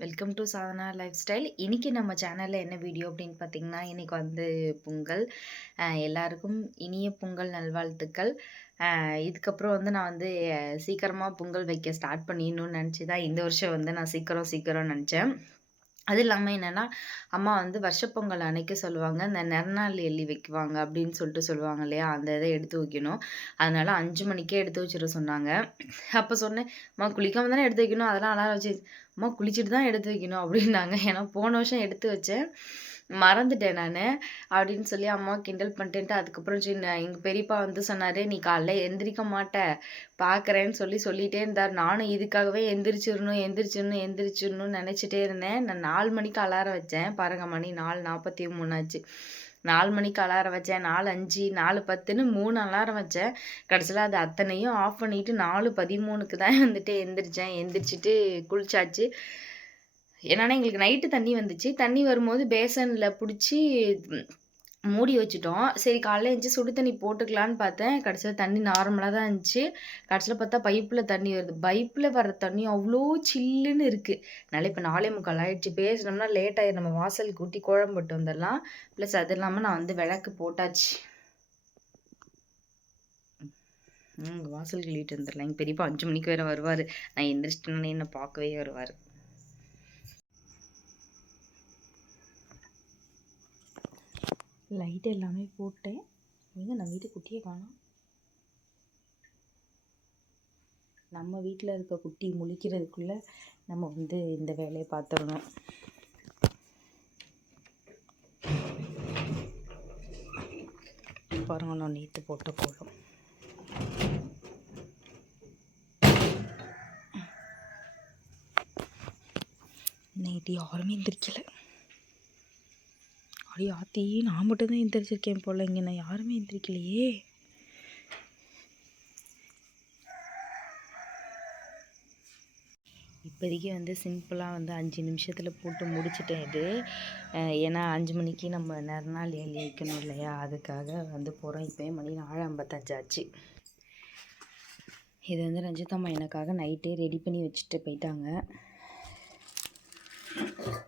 Welcome to Sadhana life style இன்றைக்கி நம்ம சேனலில் என்ன வீடியோ அப்படின்னு பார்த்தீங்கன்னா இன்றைக்கி வந்து பொங்கல். எல்லாருக்கும் இனிய பொங்கல் நல்வாழ்த்துக்கள். இதுக்கப்புறம் வந்து நான் வந்து சீக்கிரமாக பொங்கல் வைக்க ஸ்டார்ட் பண்ணிடணும்னு நினச்சி தான் இந்த வருஷம் வந்து நான் சீக்கிரம் சீக்கிரம் நினச்சேன். அது இல்லாமல் என்னென்னா அம்மா வந்து வருஷப்பொங்கல் அன்னைக்கு சொல்லுவாங்க இந்த நெறநாள் எள்ளி வைக்குவாங்க அப்படின்னு சொல்லிட்டு சொல்லுவாங்க இல்லையா? அந்த இதை எடுத்து வைக்கணும். அதனால அஞ்சு மணிக்கே எடுத்து வச்சிட சொன்னாங்க. அப்போ சொன்னேன் அம்மா குளிக்காம தானே எடுத்து வைக்கணும்? அதெல்லாம் அலாரம் வச்சு அம்மா குளிச்சுட்டு தான் எடுத்து வைக்கணும் அப்படின்னாங்க. ஏன்னா போன வருஷம் எடுத்து வச்சேன். மறந்துட்டேன் நான் அப்படின்னு சொல்லி அம்மா கிண்டல் பண்ணிட்டு அதுக்கப்புறம் சின்ன எங்கள் பெரியப்பா வந்து சொன்னார் நீ காலைல எந்திரிக்க மாட்ட பார்க்குறேன்னு சொல்லி சொல்லிகிட்டே இருந்தார். நானும் இதுக்காகவே எந்திரிச்சிடணும் எந்திரிச்சிடணும் எந்திரிச்சிடணும்னு நினச்சிட்டே இருந்தேன். நான் நாலு மணிக்கு அலாரம் வச்சேன். பாருங்க மணி நாலு நாற்பத்தி மூணாச்சு நாலு மணிக்கு அலாரம் வச்சேன். நாலு அஞ்சு நாலு பத்துன்னு மூணு அலாரம் வச்சேன். கடைசியில் அது அத்தனையும் ஆஃப் பண்ணிவிட்டு நாலு பதிமூணுக்கு தான் வந்துட்டு எந்திரிச்சேன். எந்திரிச்சிட்டு குளிச்சாச்சு. என்னன்னா எங்களுக்கு நைட்டு தண்ணி வந்துச்சு. தண்ணி வரும்போது பேசனில் பிடிச்சி மூடி வச்சுட்டோம். சரி காலைல எழுந்துச்சி சுடு தண்ணி போட்டுக்கலான்னு பார்த்தேன். கடைசியில் தண்ணி நார்மலாக தான் இருந்துச்சு. கடைசியில் பார்த்தா பைப்பில் தண்ணி வருது. பைப்பில் வர தண்ணி அவ்வளோ சில்லுன்னு இருக்குது அதனால் இப்போ நாளே முக்கால் ஆகிடுச்சு பேசினோம்னா லேட் ஆகிடும் நம்ம வாசல் கூட்டி குழம்பு போட்டு வந்துடலாம். ப்ளஸ் அது இல்லாமல் நான் வந்து விளக்கு போட்டாச்சு. வாசல் கிள்ளிட்டு வந்துடலாம். எங்கள் பெரியப்பா அஞ்சு மணிக்கு வேறு வருவார். நான் எந்திரிச்சிட்டேன்னு என்னை பார்க்கவே வருவார். லைட் எல்லாமே போட்டேன். எங்க நம்ம வீட்டு குட்டியை காணும். நம்ம வீட்டில் இருக்க குட்டி முழிக்கிறதுக்குள்ளே நம்ம வந்து இந்த வேலையை பார்த்துடணும். பாருங்க நான் நேற்று போட்ட கோலம் நேற்று யாருமே எந்திரிக்கலை. அடி ஆத்தி நான் மட்டும்தான் எந்திரிச்சிருக்கேன் போல இங்கே. நான் யாருமே எந்திரிக்கலையே. இப்போதைக்கு வந்து சிம்பிளாக வந்து அஞ்சு நிமிஷத்தில் போட்டு முடிச்சிட்டேன் இது. ஏன்னா அஞ்சு மணிக்கு நம்ம நெறநாள் எழுதி வைக்கணும் இல்லையா? அதுக்காக வந்து போகிறோம் இப்போயே மணி நாலு ஐம்பத்தஞ்சாச்சு இது வந்து ரஞ்சிதம்மா எனக்காக நைட்டே ரெடி பண்ணி வச்சுட்டு போயிட்டாங்க.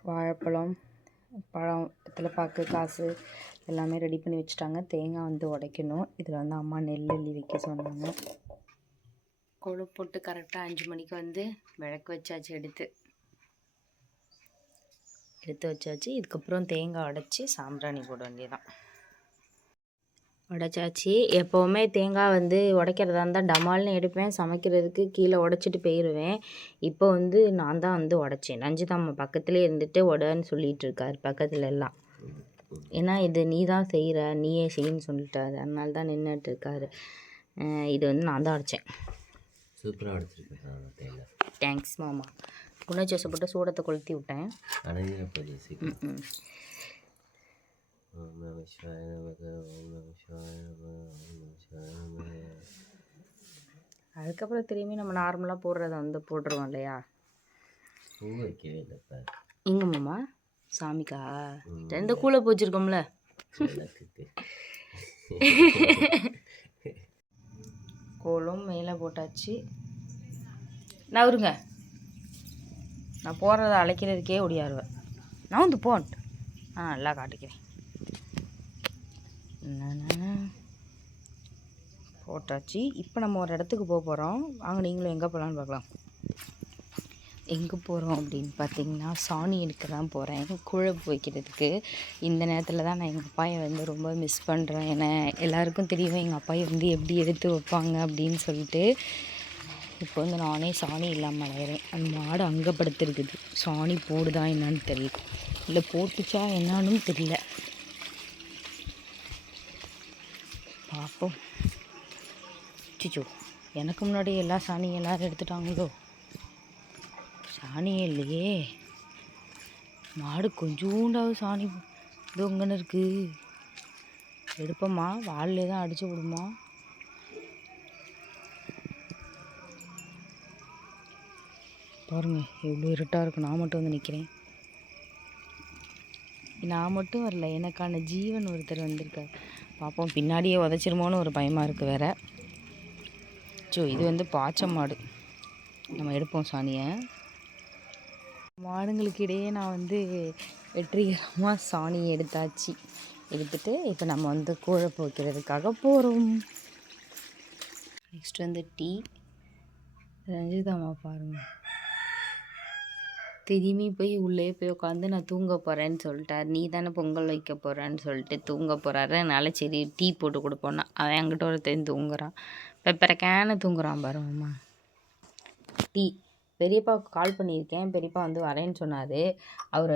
வாழைப்பழம் பழம் வெத்தலைப்பாக்கு காசு எல்லாமே ரெடி பண்ணி வச்சுட்டாங்க. தேங்காய் வந்து உடைக்கணும். இதில் வந்து அம்மா நெல் அள்ளி வைக்க சொன்னாங்க. கொழு போட்டு கரெக்டாக அஞ்சு மணிக்கு வந்து விளக்கு வச்சாச்சு எடுத்து. எடுத்து வச்சாச்சு. இதுக்கப்புறம் தேங்காய் உடைச்சி சாம்பிராணி போட வேண்டியதான் உடைச்சாச்சு. எப்போவுமே தேங்காய் வந்து உடைக்கிறதா இருந்தால் டமால்னு எடுப்பேன். சமைக்கிறதுக்கு கீழே உடைச்சிட்டு போயிடுவேன் இப்போ வந்து நான் தான் வந்து உடைச்சேன். நஞ்சுதாம்மா பக்கத்துலேயே இருந்துட்டு உடன்னு சொல்லிட்டு இருக்காரு பக்கத்துல எல்லாம். ஏன்னா இது நீ தான் செய்கிற நீயே செய்யின்னு சொல்லிட்டாரு. அதனால தான் நின்றுட்டு இருக்காரு. இது வந்து நான் தான் உடைச்சேன். சூப்பராக அடிச்சிருக்கேன் தேங்காய். தேங்க்ஸ் மாமா. குணச்சோசை போட்டு சூடத்தை கொளுத்தி விட்டேன். சீக்கிரம். ம் ஓம் நம சிவாய நமக ஓம் நம சிவாய நமக ஓம் நம சிவாய நமக அதுக்கப்புறம் திரும்பி நம்ம நார்மலாக போடுறத வந்து போட்டுருவோம் இல்லையா? பூ வைக்கவே இல்லைப்பா மாமா சாமிக்கா ரெண்டு கூலை போச்சிருக்கோம்ல. கோலும் கோலம் மேலே போட்டாச்சு. நவருங்க நான் போடுறத அழைக்கிறதுக்கே ஒடியாருவேன். நான் வந்து போன் ஆ நல்லா காட்டிக்கிறேன். போட்டாச்சு. இப்போ நம்ம ஒரு இடத்துக்கு போக போகிறோம் வாங்க நீங்களும் எங்கே போகலான்னு பார்க்கலாம். எங்கே போகிறோம் அப்படின்னு பார்த்தீங்கன்னா சாணி எடுக்க தான் போகிறேன் குழம்பு வைக்கிறதுக்கு. இந்த நேரத்தில் தான் நான் எங்கள் அப்பாயை வந்து ரொம்ப மிஸ் பண்ணுறேன் ஏன்னா எல்லாருக்கும் தெரியும் எங்கள் அப்பாயை வந்து எப்படி எடுத்து வைப்பாங்க அப்படின்னு சொல்லிட்டு. இப்போ வந்து நானே சாணி இல்லாமல் அலையிறேன். அந்த மாடு அங்கே படுத்துருக்குது சாணி போடுதா என்னான்னு தெரியல. இல்லை போட்டுச்சா என்னான்னு தெரியல. பார்ப்போம் சிச்சோ எனக்கு முன்னாடி எல்லா சாணியும் எல்லோரும் எடுத்துட்டாங்களோ சாணியே இல்லையே. மாடு கொஞ்சோண்டாவது சாணி தொங்கன்னு இருக்குது எடுப்போம்மா வாளிலே தான் அடித்து விடுமா. பாருங்க எவ்வளோ இருட்டாக இருக்கு. நான் மட்டும் வந்து நிற்கிறேன் நான் மட்டும் வரல எனக்கான ஜீவன் ஒருத்தர் வந்திருக்கார். பார்ப்போம் பின்னாடியே உதச்சிருமோன்னு ஒரு பயமாக இருக்குது வேற. ஸோ இது வந்து பாச்சை மாடு. நம்ம எடுப்போம் சாணியை. மாடுங்களுக்கு இடையே நான் வந்து வெற்றிகரமாக சாணி எடுத்தாச்சு. எடுத்துட்டு இப்போ நம்ம வந்து கூழை போக்கிறதுக்காக போகிறோம் நெக்ஸ்ட் வந்து டீ. ரஞ்சிதாம்மா பாருங்கள் திரும்பி போய் உள்ளே போய் உட்காந்து நான் தூங்க போகிறேன்னு சொல்லிட்டார். நீ தானே பொங்கல் வைக்க போகிறேன்னு சொல்லிட்டு தூங்க போகிறாரு அதனால் சரி டீ போட்டு கொடுப்போன்னா அவன் அங்கிட்ட ஒருத்தன் தூங்குறான். பெப்பரை கேன தூங்குறான் பாருங்கம்மா டீ. பெரியப்பாவுக்கு கால் பண்ணியிருக்கேன். பெரியப்பா வந்து வரேன்னு சொன்னார். அவர்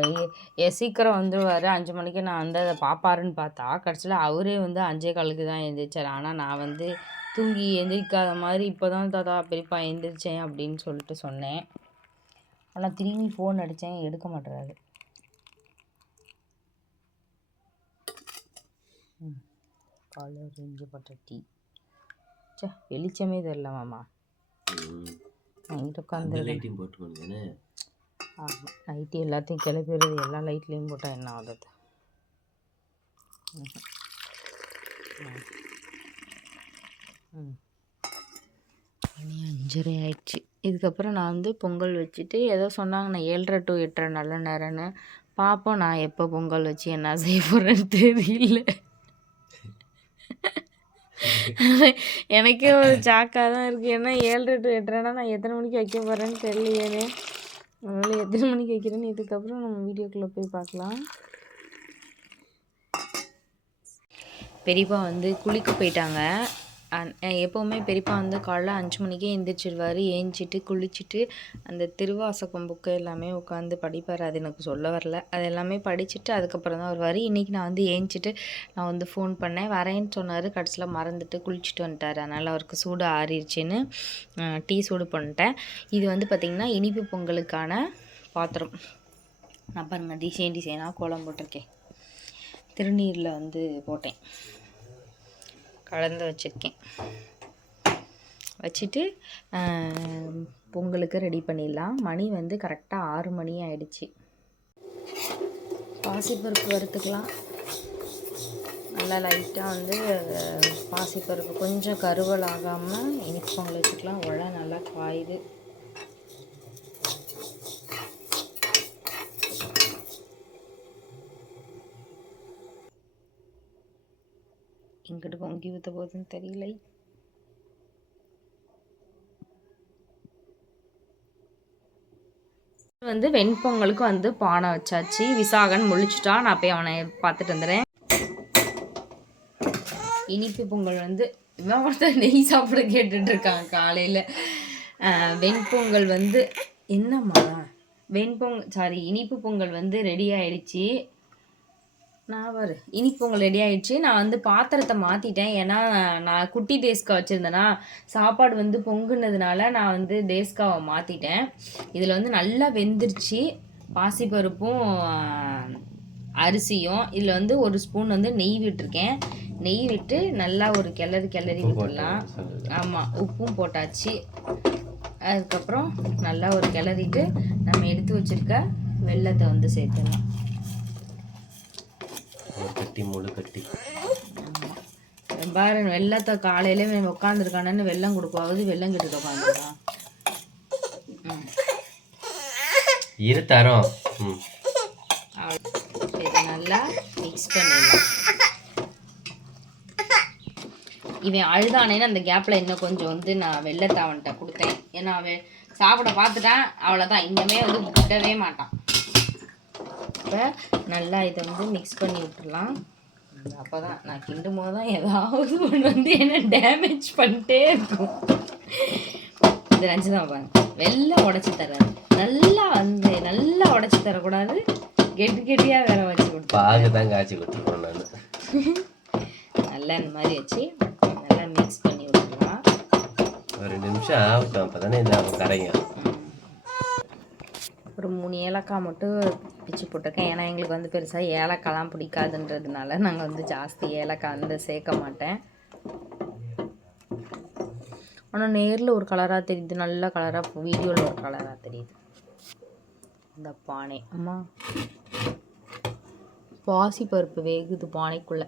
ஏ சீக்கிரம் வந்துடுவார் அஞ்சு மணிக்கு நான் வந்து அதை பார்ப்பாருன்னு பார்த்தா கடைசியில் அவரே வந்து அஞ்சே காலுக்கு தான் எழுந்திரிச்சார். ஆனால் நான் வந்து தூங்கி எந்திரிக்காத மாதிரி இப்போ தான் தாத்தா பெரியப்பா எழுந்திரிச்சேன் அப்படின்னு சொல்லிட்டு சொன்னேன். ஆனால் திரும்பி ஃபோன் அடித்தேன் எடுக்க மாட்டுறாரு. காலையில் இஞ்சிப்பட்ட டீ. சே வெளிச்சமே தெரில மாமா. ம். நைட் அந்த உட்காந்து லைட்டையும் போட்டு தானே ஆமாம் நைட்டு எல்லாத்தையும் கிளப்பிடுறது எல்லா லைட்லேயும் போட்டால் என்ன ஆகுது. ம். ம். அஞ்சரை ஆயிடுச்சு. இதுக்கப்புறம் நான் வந்து பொங்கல் வச்சுட்டு ஏதோ சொன்னாங்க நான் ஏழரை டு எட்டரை நல்ல நேரம்னு. பார்ப்போம் நான் எப்போ பொங்கல் வச்சு என்ன செய்ய போகிறேன்னு தெரியல. எனக்கே ஒரு சாக்காக தான் இருக்குது ஏன்னா ஏழரை டு எட்டரைனா நான் எத்தனை மணிக்கு வைக்க போகிறேன்னு தெரியலையே அதனால் எத்தனை மணிக்கு வைக்கிறேன்னு இதுக்கப்புறம் நம்ம வீடியோக்குள்ளே போய் பார்க்கலாம். பெரியப்பா வந்து குளிக்க போயிட்டாங்க. எப்போவுமே பெரியப்பா வந்து காலைல அஞ்சு மணிக்கே எழுந்திரிச்சிடுவார் ஏஞ்சிட்டு குளிச்சுட்டு அந்த திருவாசகம் புக்கு எல்லாமே உட்காந்து படிப்பார். அது எனக்கு சொல்ல வரல. அது எல்லாமே படிச்சுட்டு அதுக்கப்புறம் தான் வருவார். இன்றைக்கி நான் வந்து ஏஞ்சிட்டு நான் வந்து ஃபோன் பண்ணேன். வரேன்னு சொன்னார். கடைசியில் மறந்துட்டு குளிச்சுட்டு வந்துட்டார். அதனால் அவருக்கு சூடு ஆறிடுச்சின்னு டீ சூடு பண்ணிட்டேன். இது வந்து பார்த்திங்கன்னா இனிப்பு பொங்கலுக்கான பாத்திரம். நான் பாருங்கள் டிசைன் டிசைனாக கோலம் போட்டிருக்கேன். திருநீரில் வந்து போட்டேன். கலந்து வச்சுருக்கேன். வச்சுட்டு பொங்கலுக்கு ரெடி பண்ணிடலாம். மணி வந்து கரெக்டாக ஆறு மணி ஆயிடுச்சு. பாசிப்பருப்பு வறுத்துக்கலாம். நல்லா லைட்டாக வந்து பாசிப்பருப்பு கொஞ்சம் கருவல் ஆகாமல் இனிப்பு பொங்கல் வச்சுக்கலாம். உழை நல்லா காயுது. எங்கிட்டு பொங்கி ஊற்ற போகுதுன்னு தெரியல. வந்து வெண்பொங்கலுக்கு வந்து பானை வச்சாச்சு. விசாகன் முழிச்சுட்டா நான் போய் அவனை பார்த்துட்டு வந்துடுறேன். இனிப்பு பொங்கல் வந்து இவன் ஒருத்தர் நெய் சாப்பிட கேட்டுட்டு இருக்கான் காலையில். வெண்பொங்கல் வந்து என்னம்மா? வெண்பொங்கல் சாரி இனிப்பு பொங்கல் வந்து ரெடி ஆயிடுச்சு. நான் வரு இனிப்பு பொங்கல் ரெடி ஆயிடுச்சு. நான் வந்து பாத்திரத்தை மாற்றிட்டேன் ஏன்னா நான் குட்டி தேஸ்கா வச்சுருந்தேன்னா சாப்பாடு வந்து பொங்குனதுனால நான் வந்து தேஸ்காவை மாற்றிட்டேன் இதில் வந்து நல்லா வெந்துருச்சு. பாசிப்பருப்பும் அரிசியும். இதில் வந்து ஒரு ஸ்பூன் வந்து நெய் விட்டுருக்கேன். நெய் விட்டு நல்லா ஒரு கிளறி கிளறி விட்டுடலாம். ஆமாம் உப்பும் போட்டாச்சு. அதுக்கப்புறம் நல்லா ஒரு கிளறிட்டு நம்ம எடுத்து வச்சிருக்க வெல்லத்தை வந்து சேர்த்துடலாம். கட்டி முழு கட்டி. பாரு வெள்ளத்தை காலையில இவன் உட்காந்துருக்கானு வெள்ளம் கொடுப்பாவது வெள்ளம் கிட்ட உட்காந்துருக்கான் இரு தரோம். இதை நல்லா மிக்ஸ் பண்ணிடலாம். இவன் அழுதானேன்னு அந்த கேப்பில் இன்னும் கொஞ்சம் வந்து நான் வெள்ளத்தை அவன்கிட்ட கொடுத்தேன். ஏன்னா அவன் சாப்பிட பார்த்துட்டான். அவ்வளோதான் இன்னமே வந்து விடவே மாட்டான். இப்போ நல்லா இதை வந்து மிக்ஸ் பண்ணி விட்டுறலாம் அப்போ தான் நான் கிண்டும் போது தான் ஏதாவது ஒன்று வந்து என்ன டேமேஜ் பண்ணிட்டே இருக்கும். இது ரஞ்சிதா பாருங்க. வெள்ளை உடச்சி தர்றாரு. நல்லா வந்து நல்லா உடச்சி தரக்கூடாது. கெட்டி கெட்டியாக வேற வச்சு கொடுத்தா. பாகு தான் காய்ச்சி கொடுத்துருக்கோம் நான். நல்லா இந்த மாதிரி வச்சு நல்லா மிக்ஸ் பண்ணி விட்டுக்கலாம் ஒரு நிமிஷம் ஆகட்டும். அப்போ தானே இந்த கரையும். ஒரு மூணு ஏலக்காய் மட்டும் பிச்சு போட்டிருக்கேன். ஏன்னா எங்களுக்கு வந்து பெருசாக ஏலக்காய்லாம் பிடிக்காதுன்றதுனால நாங்கள் வந்து ஜாஸ்தி ஏலக்காய் வந்து சேர்க்க மாட்டேன். ஆனால் நேரில் ஒரு கலராக தெரியுது. நல்ல கலராக வீடியோவில் ஒரு கலராக தெரியுது. இந்த பானை. அம்மா பாசி பருப்பு வேகுது பானைக்குள்ளே.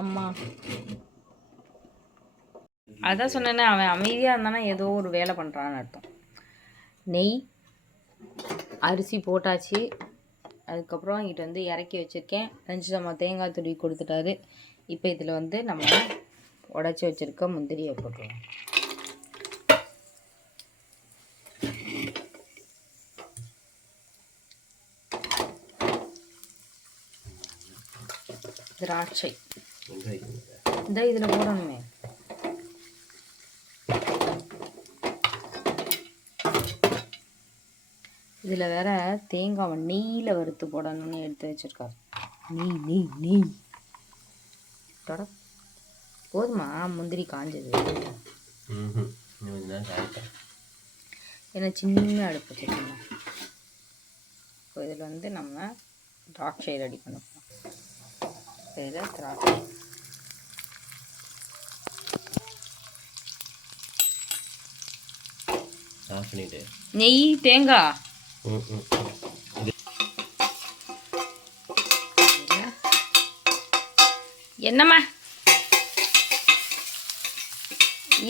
அம்மா. அதான் சொன்னேன்னே அவன் அமைதியாக இருந்தானா ஏதோ ஒரு வேலை பண்ணுறான்னு அர்த்தம். நெய் அரிசி போட்டாச்சு. அதுக்கப்புறம் இங்கிட்ட வந்து இறக்கி வச்சுருக்கேன். ரஞ்சிதம்மா தேங்காய் துருவி கொடுத்துட்டாரு. இப்போ இதில் வந்து நம்ம உடச்சி வச்சுருக்க முந்திரியை போட்டுருவோம் திராட்சை. இந்த இதில் போடணுமே. இதில் வேற தேங்காவை நெய்யில் வறுத்து போடணும்னு எடுத்து வச்சிருக்காரு. நெய் நெய் நெய் தொட போதுமா முந்திரி காஞ்சது. ஏன்னா சின்ன அடுப்பு வச்சுருக்கோம் இப்போ இதில் வந்து நம்ம திராட்சை ரெடி பண்ண போகிறோம் இதில் திராட்சை. நெய் தேங்காய். என்னம்மா?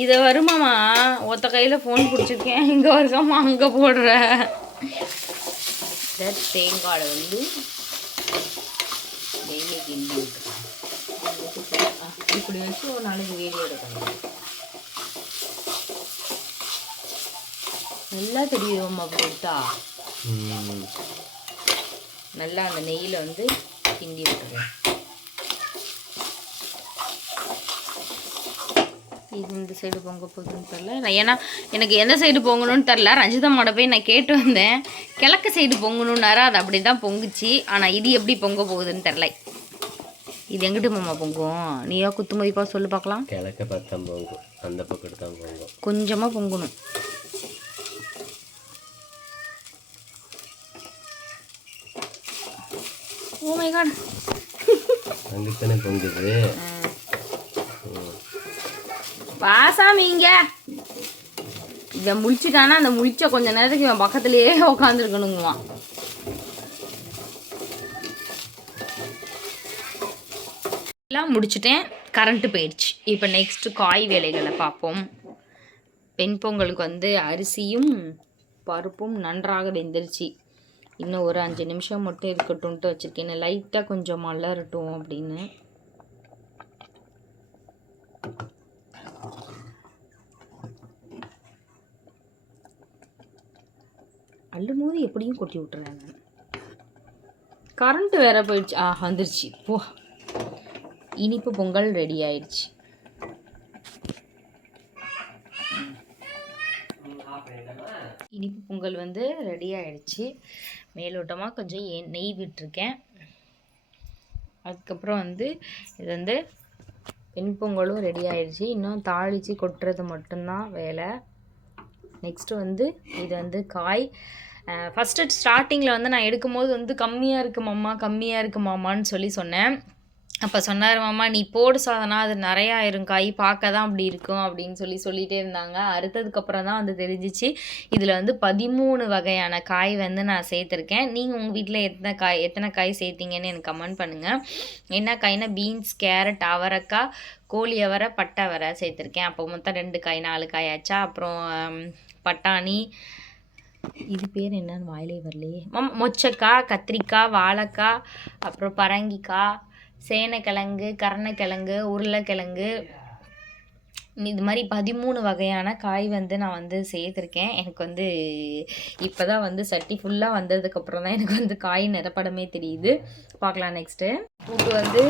இதை வருமாம்மா ஒத்த கையில் ஃபோன் பிடிச்சிருக்கேன். இங்கே வருகாமா அங்கே போடுற. தேங்காய் வந்து வெளியே கிண்டி விட்டுருக்கேன் இப்படி வச்சு ஒரு நாளைக்கு வீடியோ எடுக்கணும். நல்லா தெரியுமா அப்படி எடுத்தா? நல்லா அந்த நெய்யில் வந்து கிண்டி விட்டுருவேன் இது இந்த சைடு பொங்க போகுதுன்னு தெரில நான் ஏன்னா எனக்கு எந்த சைடு பொங்கணும்னு தெரில ரஞ்சிதம்மாட போய் நான் கேட்டு வந்தேன். கிழக்கு சைடு பொங்கணுன்னாரா அது அப்படி தான் பொங்குச்சு. ஆனால் இது எப்படி பொங்க போகுதுன்னு தெரில இது எங்கிட்டு மாமா பொங்கும்? நீயா குத்து மதிப்பாக சொல்லு பார்க்கலாம். கிழக்க பத்தம் போங்கும். அந்த பக்கம் தான் போங்கும். கொஞ்சமாக பொங்கணும். ஓ மை காட் அங்கே தானே பொங்குது. வாசாமி இங்க. இவன் முழிச்சிட்டானா அந்த முழிச்ச கொஞ்ச நேரத்துக்கு இவன் பக்கத்துலயே உட்காந்துருக்கணுங்குவான் எல்லாம் முடிச்சிட்டேன். கரண்ட்டு போயிடுச்சு. இப்போ நெக்ஸ்ட் காய் வேலைகளை பார்ப்போம். பெண் பொங்கலுக்கு வந்து அரிசியும் பருப்பும் நன்றாக வெந்துருச்சு. இன்னும் ஒரு அஞ்சு நிமிஷம் மட்டும் இருக்கட்டும்ட்டு வச்சுருக்கேன். லைட்டாக கொஞ்சம் மலரட்டும் அப்படின்னு. அள்ளும் போது எப்படியும் கொட்டி விட்டுறேன் கரண்ட் வேற போயிடுச்சு. ஆ வந்துருச்சு. போ. இனிப்பு பொங்கல் ரெடி ஆயிடுச்சு. இனிப்பு பொங்கல் வந்து ரெடி ஆயிடுச்சு. மேலோட்டமாக கொஞ்சம் நெய் விட்டுருக்கேன். அதுக்கப்புறம் வந்து இது வந்து பெண் பொங்கலும் ரெடி ஆயிடுச்சு. இன்னும் தாளித்து கொட்டுறது மட்டும்தான் வேலை. நெக்ஸ்ட்டு வந்து இது வந்து காய். ஃபஸ்ட்டு ஸ்டார்டிங்கில் வந்து நான் எடுக்கும்போது வந்து கம்மியாக இருக்கு மாமா கம்மியாக இருக்கு மாமான்னு சொல்லி சொன்னேன். அப்போ சொன்னார் மாமா நீ போடு சாதனா அது நிறையா ஆயிரும் காய் பார்க்க தான் அப்படி இருக்கும் அப்படின்னு சொல்லி சொல்லிகிட்டே இருந்தாங்க. அறுத்ததுக்கப்புறம் தான் வந்து தெரிஞ்சிச்சு இதில் வந்து பதிமூணு வகையான காய் வந்து நான் சேர்த்துருக்கேன். நீங்கள் உங்கள் வீட்டில் எத்தனை காய் எத்தனை காய் சேர்த்தீங்கன்னு எனக்கு கமெண்ட் பண்ணுங்கள் என்ன காய்னா பீன்ஸ் கேரட் அவரைக்காய் கோழி அவரை பட்டை அவரை சேர்த்துருக்கேன். அப்போ மொத்தம் ரெண்டு காய் நாலு காய் ஆச்சா? அப்புறம் பட்டாணி. இது பேர் என்னன்னு வாயிலே வரலையே. மொச்சக்காய் கத்திரிக்காய் வாழைக்காய் அப்புறம் பரங்கிக்காய் சேனைக்கிழங்கு கருணக்கிழங்கு உருளைக்கிழங்கு. இது மாதிரி பதிமூணு வகையான காய் வந்து நான் வந்து சேர்த்துருக்கேன். எனக்கு வந்து இப்போ தான் வந்து சட்டி ஃபுல்லாக வந்ததுக்கப்புறம் தான் எனக்கு வந்து காய் நிறப்படமே தெரியுது. பார்க்கலாம் நெக்ஸ்ட்டு கூட்டு வந்து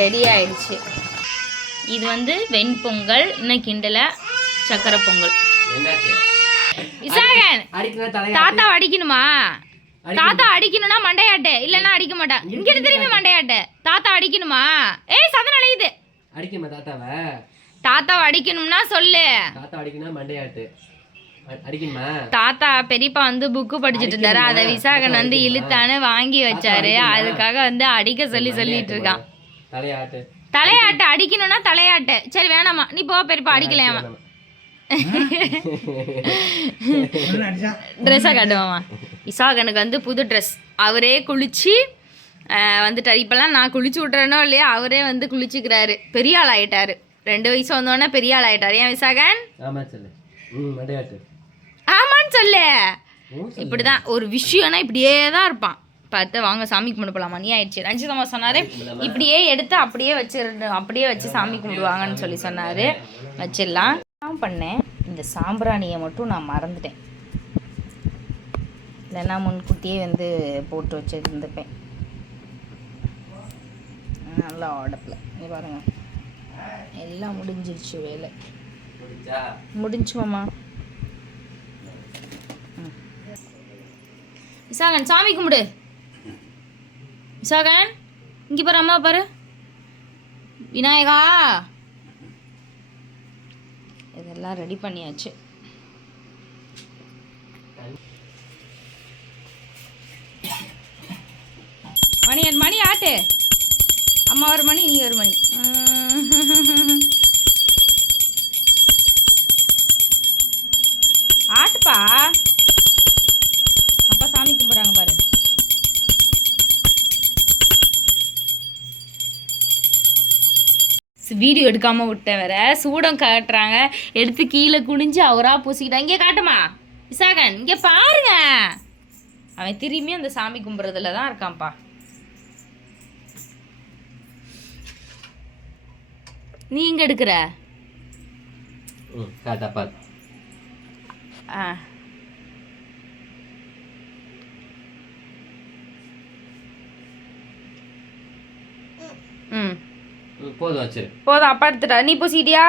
ரெடி ஆயிடுச்சு. இது வந்து வெண்பொங்கல் இன்னும் கிண்டல சக்கரை பொங்கல். தாத்தா அடிக்கணுமா? தாத்தா அடிக்கணும்னா மண்டையாட்டு இல்லைன்னா அடிக்க மாட்டேன் இங்கிட்டு திரும்பி மண்டையாட்டு. தாத்தா அடிக்கணுமா? ஏய் சதன் அழையுது அடிக்குமா தாத்தாவை? தாத்தாவை அடிக்கணும்னா சொல்லு. தாத்தா அடிக்கணும் மண்டையாட்டு. அடிக்கணுமா? தாத்தா பெரியப்பா வந்து புக்கு படிச்சுட்டு இருந்தாரு. அதை விசாகன் வந்து இழுத்தான்னு வாங்கி வச்சாரு. அதுக்காக வந்து அடிக்க சொல்லி சொல்லிட்டு இருக்கான் தலையாட்டு. தலையாட்டு அடிக்கணும்னா தலையாட்டு. சரி வேணாமா. நீ போ பெரியப்பா அடிக்கலையாமா ட்ரெஸ்ஸாக காட்டுவாமா விசாகனுக்கு வந்து புது ட்ரெஸ் அவரே குளிச்சு ஆஹ், வந்துட்டார். இப்போல்லாம் நான் குளிச்சு விட்றேனோ இல்லையா அவரே வந்து குளிச்சுக்கிறாரு. பெரிய ஆள் ஆயிட்டாரு. ரெண்டு வயசு வந்தோடனே பெரிய ஆள் ஆயிட்டாரு. ஏன் விசாகன்? ஆமான்னு சொல்லு. இப்படி தான் ஒரு விஷயம்னா இப்படியே தான் இருப்பான். பார்த்து வாங்க சாமி கும்பிட போகலாம் மணி ஆயிடுச்சு. ரஞ்சிதம்மா சொன்னார் இப்படியே எடுத்து அப்படியே வச்சிருந்து அப்படியே வச்சு சாமி கும்பிடுவாங்கன்னு சொல்லி சொன்னார். வச்சிடலாம். நான் பண்ணேன். இந்த சாம்பிராணியை மட்டும் நான் மறந்துட்டேன். இல்லைன்னா முன்கூட்டியே வந்து போட்டு வச்சுருந்துப்பேன். நல்லா உடப்பில் இங்கே பாருங்கள் எல்லாம் முடிஞ்சிருச்சு வேலை. முடிஞ்சா? முடிஞ்சு மாமா. ம். விசாகன் சாமி கும்பிடு. விசாகன் இங்கே பாரு அம்மா பாரு. விநாயகா. இதெல்லாம் ரெடி பண்ணியாச்சு. மணி மணி ஆட்டு. அம்மா ஒரு மணி நீ ஒரு மணி. ஆட்டுப்பா. அப்பா சாமி கும்பிட்றாங்க பாரு. வீடியோ எடுக்காமல் விட்டேன் வேற. சூடம் காட்டுறாங்க. எடுத்து கீழே குனிஞ்சு அவராக பூசிக்கிட்டா. இங்கே காட்டுமா. விசாகன் இங்கே பாருங்க. அவன் திரும்பி அந்த சாமி கும்பிட்றதுல தான் இருக்கான்ப்பா. நீ இங்க எடுக்கிற. ஆ. ம். போதும் வச்சிரு. போதும் அப்பா எடுத்துட்டா. நீ பூசிட்டியா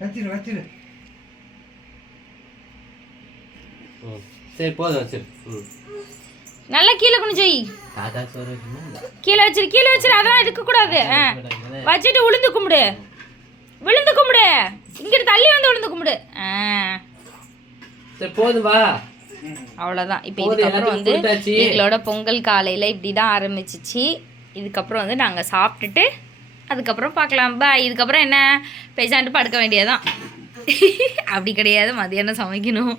வச்சிரு வச்சிரு. சரி போதும் வச்சிரு. ம். நல்லா கீழே வைக்கணுமா? இல்ல? கீழே வச்சிரு கீழே வச்சிரு அதெல்லாம் எடுக்கக்கூடாது. ஆ? வச்சுட்டு உளுந்து கும்பிடு. விழுந்து கும்பிடு. இங்கிட்டு தள்ளி வந்து விழுந்து கும்பிடு. ஆ. போதும் வா. அவ்வளோதான் இப்போ இதுக்கப்புறம் வந்து. எங்களோட பொங்கல் காலையில் இப்படி தான் ஆரம்பிச்சிச்சு. இதுக்கப்புறம் வந்து நாங்கள் சாப்பிட்டுட்டு அதுக்கப்புறம் பார்க்கலாம். பா இதுக்கப்புறம் என்ன? பேசாண்டு படுக்க வேண்டியதான் அப்படி கிடையாது. மதியானம் சமைக்கணும்.